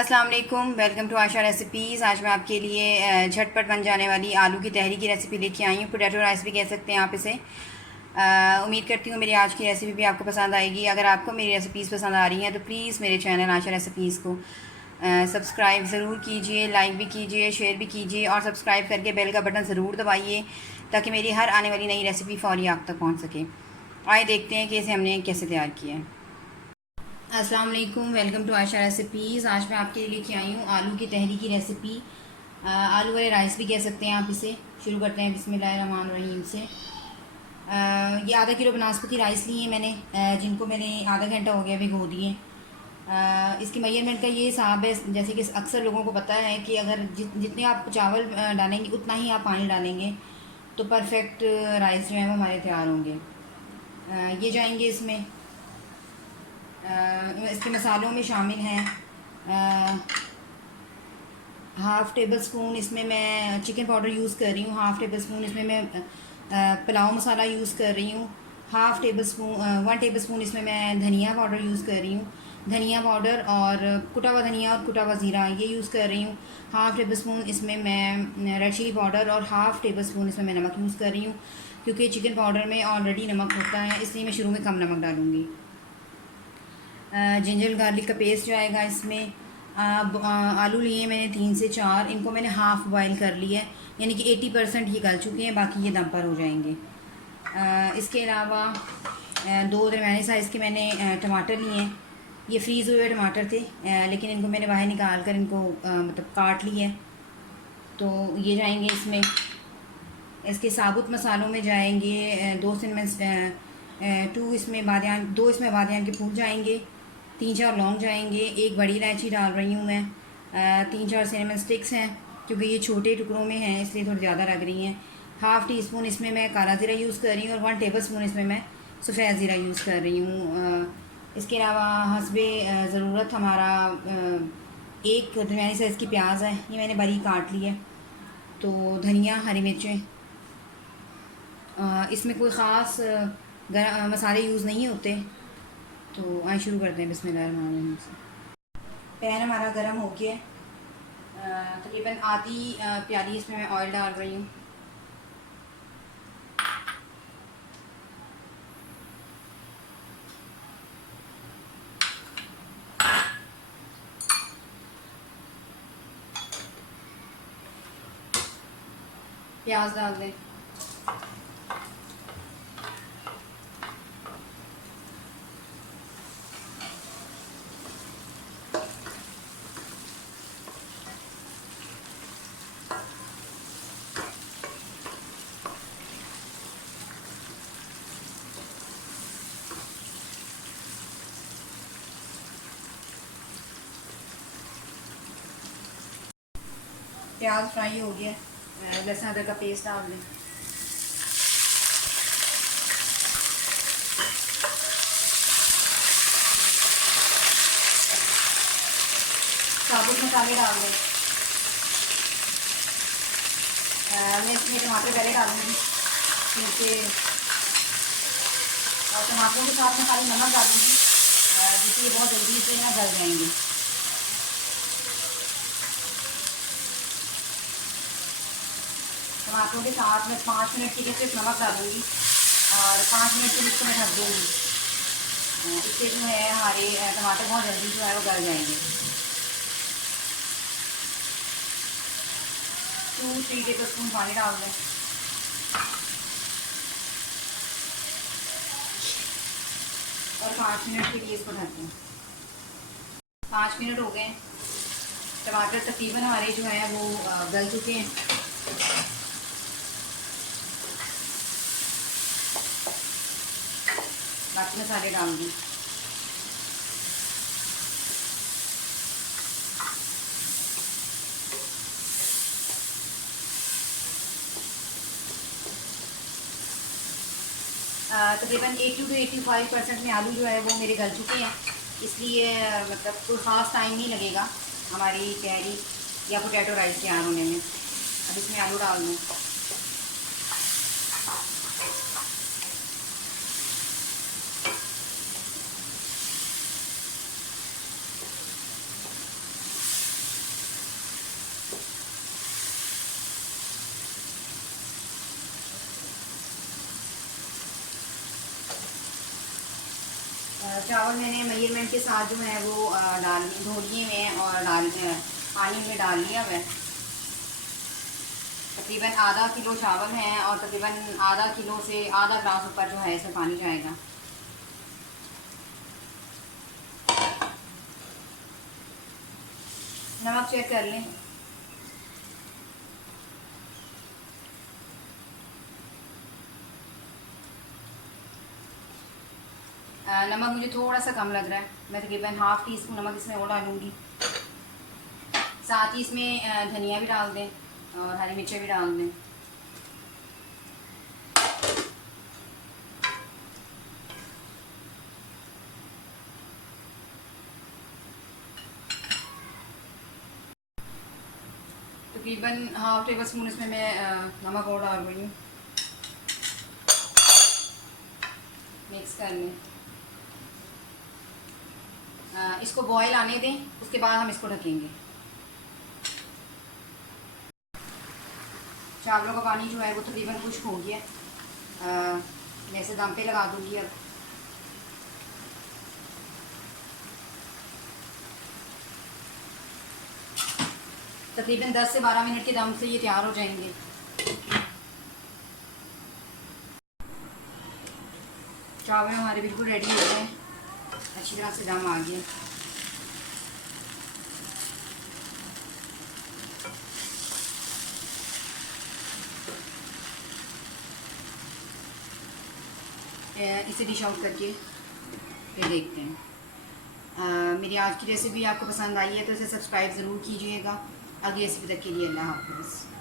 अस्सलाम वालेकुम, welcome to Asha recipes. आज मैं आपके लिए झटपट बन जाने वाली आलू की तहरी की रेसिपी लेके आई हूँ। पोटैटो राइस भी कह सकते हैं आप इसे। उम्मीद करती हूँ मेरी आज की रेसिपी भी आपको पसंद आएगी। अगर आपको मेरी रेसिपीज़ पसंद आ रही हैं तो प्लीज़ मेरे चैनल आशा रेसिपीज़ को सब्सक्राइब ज़रूर कीजिए, लाइक भी कीजिए, शेयर भी कीजिए और सब्सक्राइब करके बेल का बटन ज़रूर दबाइए ताकि मेरी हर आने वाली नई रेसिपी फ़ौरी आप तक पहुँच सके। आइए देखते हैं कि इसे हमने कैसे तैयार किया है। अस्सलाम वालेकुम, वेलकम टू आयशा रेसिपीज़। आज मैं आपके लिए लेके आई हूँ आलू की तहरी की रेसिपी। आलू वाले राइस भी कह सकते हैं आप इसे। शुरू करते हैं बिस्मिल्लाहिर्रहमानिर्रहीम से। ये आधा किलो बनास्पति राइस लिए हैं मैंने, जिनको मैंने आधा घंटा हो गया भिगो दिए। इसकी मेजरमेंट का ये हिसाब है, जैसे कि अक्सर लोगों को पता है कि अगर जितने आप चावल डालेंगे उतना ही आप पानी डालेंगे तो परफेक्ट राइस जो है वो हमारे तैयार होंगे। ये जाएंगे इसमें। इसके मसालों में शामिल हैं हाफ़ टेबल स्पून इसमें मैं चिकन पाउडर यूज़ कर रही हूँ। हाफ़ टेबल स्पून इसमें मैं पुलाव मसाला यूज़ कर रही हूँ। Half table spoon 1 table spoon इसमें मैं धनिया पाउडर यूज़ कर रही हूँ। धनिया पाउडर और कुटा हुआ धनिया और कुटा हुआ ज़ीरा ये यूज़ कर रही हूँ। हाफ़ टेबल स्पून इसमें मैं रेड चिली पाउडर और हाफ़ टेबल स्पून इसमें मैं नमक यूज़ कर रही हूँ, क्योंकि चिकन पाउडर में ऑलरेडी नमक होता है, इसलिए मैं शुरू में कम नमक डालूँगी। जिंजर गार्लिक का पेस्ट जो आएगा इसमें। आलू लिए मैंने 3 से 4, इनको मैंने हाफ़ बॉयल कर लिया है, यानी कि 80% ये गल चुके हैं, बाकी ये दम पर हो जाएंगे। इसके अलावा 2 दरमियाने साइज़ के मैंने टमाटर लिए हैं। ये फ्रीज़ हुए टमाटर थे, लेकिन इनको मैंने बाहर निकाल कर इनको मतलब काट लिया है, तो ये जाएंगे इसमें। इसके साबुत मसालों में जाएंगे 2 इसमें बादियान, 2 इसमें बादियान के फूल जाएंगे, 3-4 लौंग जाएंगे, 1 बड़ी इलायची डाल रही हूँ मैं। 3-4 सिनेमन स्टिक्स हैं, क्योंकि ये छोटे टुकड़ों में हैं इसलिए थोड़ी ज़्यादा लग रही हैं। हाफ़ टी स्पून इसमें मैं काला ज़ीरा यूज़ कर रही हूँ और 1 टेबल स्पून इसमें मैं सफ़ेद ज़ीरा यूज़ कर रही हूँ। इसके अलावा हस्बे ज़रूरत हमारा 1 दरमियानी साइज़ की प्याज है, ये मैंने बारीक काट ली है। तो धनिया, हरी मिर्चें। इसमें कोई ख़ास मसाले यूज़ नहीं होते। तो आइए शुरू करते हैं बिस्मिल्लाहिर्रहमानिर्रहीम से। पैन हमारा गर्म हो गया है। तकरीबन आधी प्याली इसमें मैं ऑयल डाल रही हूँ। प्याज डाल दें। प्याज फ्राई हो गया, लहसुन अदरक का पेस्ट डाल दें। साबुत मसाले डाल दें। मैं इसमें टमाटर पहले डालूँगी, क्योंकि और टमाटरों के साथ मैं खाली नमक डालूँगी, जिससे ये बहुत जल्दी से ना गल जाएंगे। टमाटरों के साथ मैं 5 मिनट के लिए सिर्फ नमक डालूँगी और 5 मिनट के लिए इसको मैं ढक दूँगी। इससे जो है हमारे टमाटर बहुत जल्दी जो है वो गल जाएंगे। 2-3 टेबल स्पून पानी डाल दें और 5 मिनट के लिए इसको ढक दें। 5 मिनट हो गए, टमाटर तकरीबन हमारे जो है वो गल चुके हैं। बाकी मसाले डाल दें। तकरीबन 80 to 85% में आलू जो है वो मेरे गल चुके हैं, इसलिए मतलब कोई ख़ास टाइम नहीं लगेगा हमारी तहरी या पोटैटो राइस तैयार होने में। अब इसमें आलू डाल दूँ। चावल मैंने मेजरमेंट के साथ जो है वो धो लिए हुए हैं और पानी में डाल लिया हुआ है। तकरीबन आधा किलो चावल हैं और तकरीबन आधा किलो से आधा ग्लास ऊपर जो है इसमें पानी जाएगा। नमक चेक कर लें। नमक मुझे थोड़ा सा कम लग रहा है, मैं तकरीबन हाफ़ टी स्पून नमक इसमें और डालूँगी। साथ ही इसमें धनिया भी डाल दें और हरी मिर्चें भी डाल दें। तकरीबन हाफ़ टेबल स्पून इसमें मैं नमक और डाल रही हूँ। मिक्स कर लें। इसको बॉयल आने दें, उसके बाद हम इसको ढकेंगे। चावलों का पानी जो है वो तकरीबन खुश्क हो गया। मैं इसे दम पे लगा दूँगी अब। तकरीबन 10 से 12 मिनट के दम से ये तैयार हो जाएंगे। चावल हमारे बिल्कुल रेडी हो गए, अच्छी तरह से दम आ गया। इसे डिश आउट करके फिर देखते हैं। मेरी आज की रेसिपी आपको पसंद आई है तो इसे सब्सक्राइब ज़रूर कीजिएगा। अगली रेसिपी तक के लिए अल्लाह हाफ़िज़।